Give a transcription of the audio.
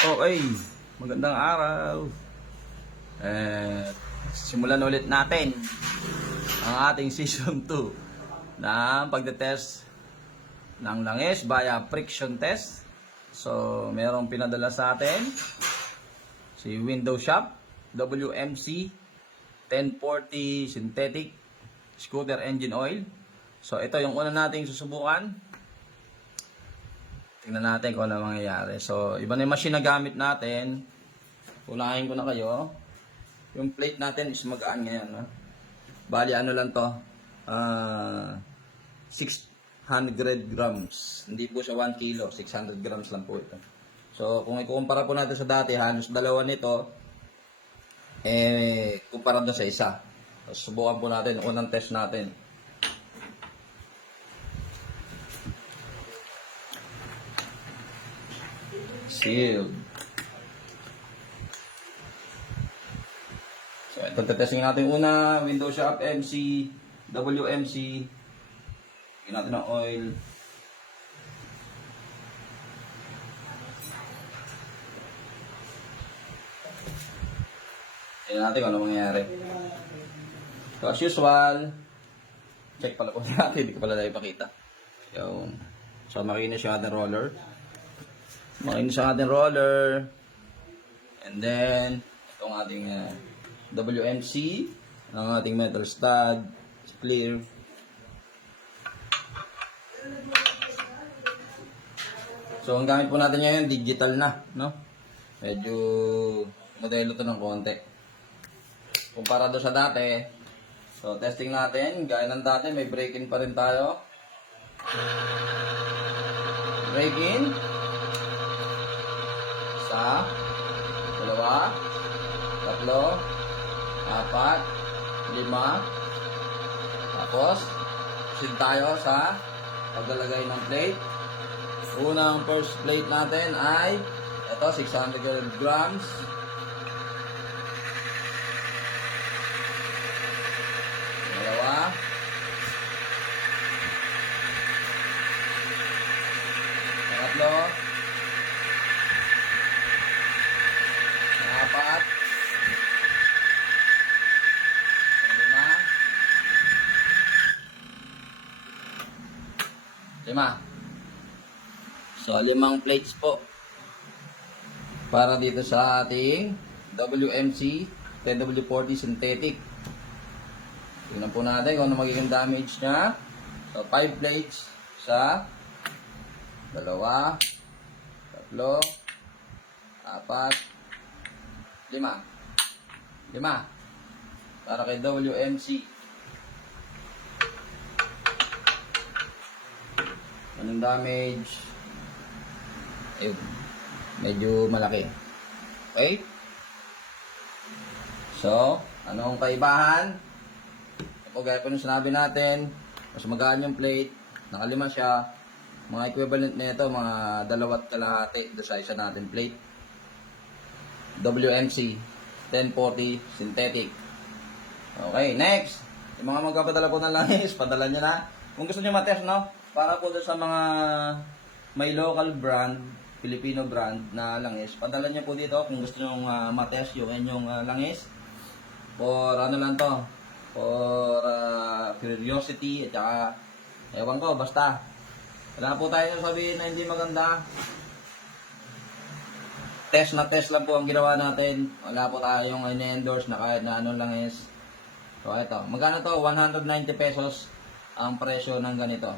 Okay, magandang araw. Simulan ulit natin ang ating season 2 ng pagtetest ng langis via friction test. So, merong pinadala sa atin si Window Shop WMC 1040 synthetic scooter engine oil. So, ito yung una nating susubukan. Tingnan natin kung ano mangyayari. So, iba na yung machine na gamit natin. Unahin ko na kayo. Yung plate natin is magaan ngayon. Ha? Bali, ano lang to? 600 grams. Hindi po siya 1 kilo. 600 grams lang po ito. So, kung ikukumpara po natin sa dati, halos dalawa nito, kumpara doon sa isa. So, subukan po natin. Unang test natin. Sealed. So, ito testing natin una. Window Shop MC, WMC. Lagyan natin ng oil. Tingnan natin kung ano mangyayari. So, as usual, check pala po natin. Hindi ko pala na ipakita. So, makinis yung ating roller. Makinis ang ating roller. And then, itong ating WMC. Ang ating metal stud. Clear. So, ang gamit po natin ngayon, digital na. No? Medyo modelo to ng konti. Kumpara doon sa dati. So, testing natin. Gaya ng dati, may break-in pa rin tayo. Break-in. Isa, dalawa, tatlo, apat, lima. Tapos, proceed tayo sa paglalagay ng plate. Unang first plate natin ay ito, 600 grams. Dalawa. Tatlo. Apat. Lima. So, 5 plates po. Para dito sa ating WMC 10W40 synthetic. Tingnan po natin kung ano magiging damage niya. So, 5 plates sa dalawa, tatlo, apat, 5. 5. Para kay WMC. Anong damage? Ayun. Medyo malaki. Okay? So, anong kaibahan? Ito, gaya po nung sinabi natin, mas magaan yung plate, nakalima siya. Mga equivalent nito, mga 2.5 doon sa isa natin plate. WMC 1040 synthetic. Okay, next. Yung mga magpapadala po ng langis, padala nyo na. Kung gusto nyo matest, no? Para po doon sa mga may local brand, Filipino brand na langis, padala nyo po dito kung gusto nyo matest yung inyong langis. For ano lang to? For curiosity at saka ewan ko, basta. Wala po tayo sabihin na hindi maganda. Test na test lang po ang ginawa natin. Wala po tayong ini-endorse na kahit na anong langis. So ito, magkano to? 190 pesos ang presyo ng ganito.